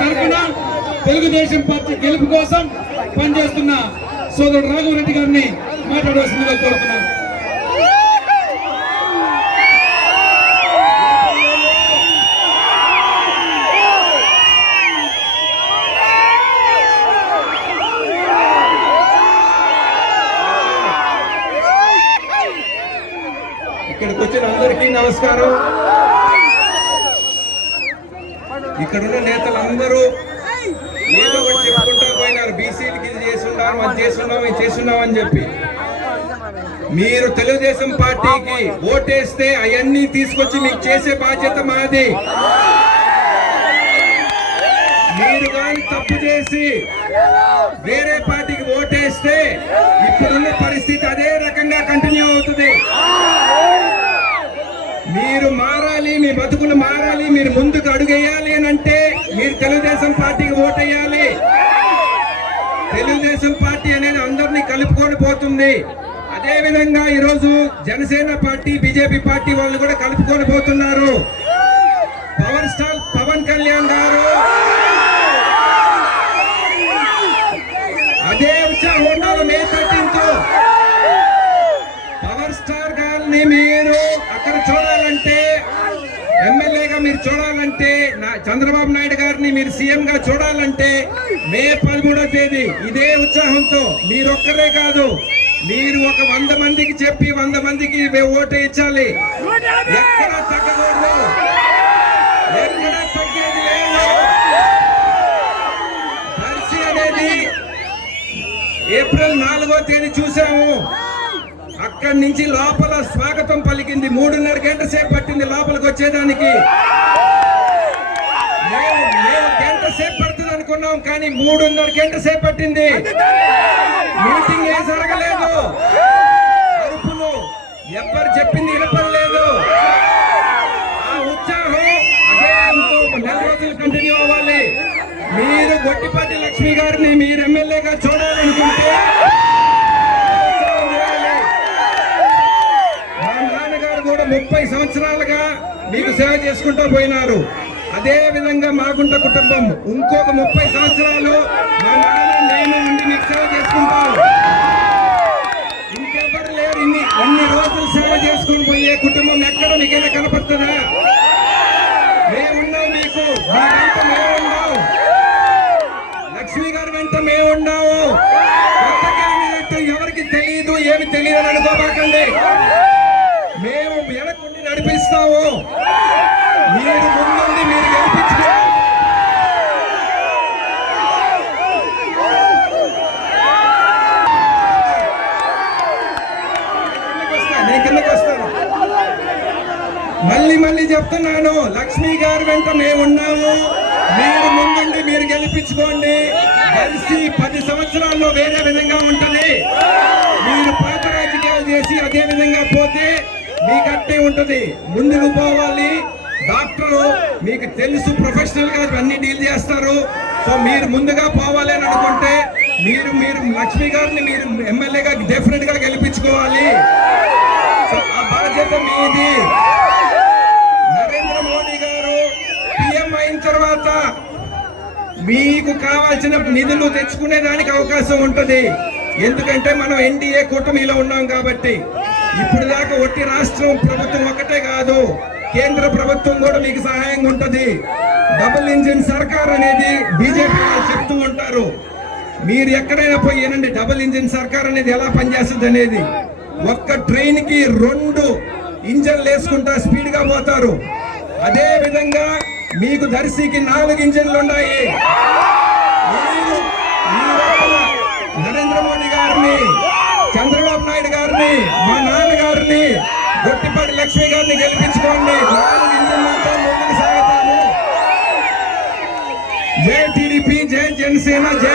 తరఫున తెలుగుదేశం పార్టీ గెలుపు కోసం పనిచేస్తున్న సోదరుడు రాఘవరెడ్డి గారిని మాట్లాడవలసిందిగా కోరుతున్నాను. ఇక్కడికి వచ్చిన అందరికీ నమస్కారం. ఇక్కడున్న నేతలందరూ ఏదో ఒకటి చెప్పుకుంటూ పోయినారు. బీసీలకి ఇది చేస్తున్నాం అది చేస్తున్నాం ఇది చేస్తున్నాం అని చెప్పి. మీరు తెలుగుదేశం పార్టీకి ఓటేస్తే అవన్నీ తీసుకొచ్చి మీకు చేసే బాధ్యత మాది. మీరు కానీ తప్పు చేసి వేరే పార్టీకి ఓటేస్తే ఇప్పుడున్న పరిస్థితి అదే రకంగా కంటిన్యూ అవుతుంది. మీరు మారాలి మీ బతుకులు మారాలి మీరు ముందుకు అడుగేయాలి తెలుగుదేశం పార్టీ అనేది అందరినీ కలుపుకొని పోతుంది. అదే విధంగా ఈరోజు జనసేన పార్టీ బీజేపీ పార్టీ వాళ్ళు కూడా కలుపుకొని పోతున్నారు. పవర్ స్టార్ పవన్ కళ్యాణ్ గారు. చూడాలంటే చంద్రబాబు నాయుడు గారిని మీరు సీఎం గా చూడాలంటే మే పదమూడో తేదీ ఇదే ఉత్సాహంతో మీరొక్కరే కాదు మీరు ఒక వంద మందికి చెప్పి వంద మందికి ఓటు ఇచ్చాలి. ఎక్కడ తగ్గకూడదు. ఎక్కడ తగ్గేది లేదు. దర్శి అనేది ఏప్రిల్ నాలుగో తేదీ చూసాము అక్కడి నుంచి లోపల స్వాగతం పలికింది. మూడున్నర గంట సేపు పట్టింది లోపలికి వచ్చేదానికి. మేము మేము గంట సేపు పడుతుంది అనుకున్నాం కానీ మూడున్నర గంట సేపు పట్టింది. మీటింగ్ ఏ జరగలేదు. అరుపులు ఎవరు చెప్పింది వినపడలేదు. ఆ ఉత్సాహం అదే నెల రోజులు కంటిన్యూ అవ్వాలి. మీరు గొట్టిపాటి లక్ష్మి గారిని మీరు ఎమ్మెల్యేగా చూడాలనుకుంటే మా నాన్నగారు కూడా ముప్పై సంవత్సరాలుగా మీకు సేవ చేసుకుంటూ పోయినారు. అదే విధంగా మాగుంట కుటుంబం ఇంకొక ముప్పై సంవత్సరాలు మా నాన్న నేను ఉండి మీకు సేవ చేసుకుంటాం. ఇంకెవరు లేరు ఇన్ని అన్ని రోజులు సేవ చేసుకుని పోయే కుటుంబం ఎక్కడ మీకైనా కనపడుతుందా? మేమున్నాం మీకు. మా వెంట మేమున్నాం. లక్ష్మి గారి వెంట మేమున్నాము. కొత్త క్యాండిడేట్ ఎవరికి తెలియదు ఏమి తెలియదు అని అనుకోబాకండి. మేము వెనకుండి నడిపిస్తాము. మీరు మళ్ళీ మళ్ళీ చెప్తున్నాను లక్ష్మి గారి వెంట మేము ఉన్నాము. మీరు ముందుండి మీరు గెలిపించుకోండి. కలిసి పది సంవత్సరాల్లో వేరే విధంగా ఉంటుంది. మీరు పాత రాజకీయాలు చేసి అదే విధంగా పోతే మీకు అట్టే ముందుకు పోవాలి. డాక్టరు మీకు తెలుసు ప్రొఫెషనల్గా అన్ని డీల్ చేస్తారు. సో మీరు ముందుగా పోవాలి అని అనుకుంటే మీరు మీరు లక్ష్మి గారిని మీరు ఎమ్మెల్యేగా డెఫినెట్గా గెలిపించుకోవాలి. తర్వాత మీకు కావాల్సిన నిధులు తెచ్చుకునే దానికి అవకాశం ఉంటుంది. ఎందుకంటే మనం ఎన్డీఏ కూటమిలో ఉన్నాం కాబట్టి. ఇప్పుడు దాకా ఒట్టి రాష్ట్రం ప్రభుత్వం ఒకటే కాదు కేంద్ర ప్రభుత్వం కూడా మీకు సహాయంగా ఉంటుంది. డబుల్ ఇంజిన్ సర్కార్ అనేది బీజేపీ చెప్తూ ఉంటారు. మీరు ఎక్కడైనా పోయి ఏనండి డబుల్ ఇంజిన్ సర్కార్ అనేది ఎలా పనిచేస్తుంది అనేది. ఒక్క ట్రైన్కి రెండు ఇంజన్లు వేసుకుంటా స్పీడ్గా పోతారు. అదే విధంగా మీకు దర్శికి నాలుగు ఇంజన్లు ఉన్నాయి. నరేంద్ర మోడీ గారిని చంద్రబాబు నాయుడు గారిని మా నాన్నగారిని గొట్టిపాటి లక్ష్మి గారిని గెలిపించుకోండి. నాలుగు ఇంజన్లతో ముందుకు సాగుతాము జై టీడీపీ జై జనసేన జై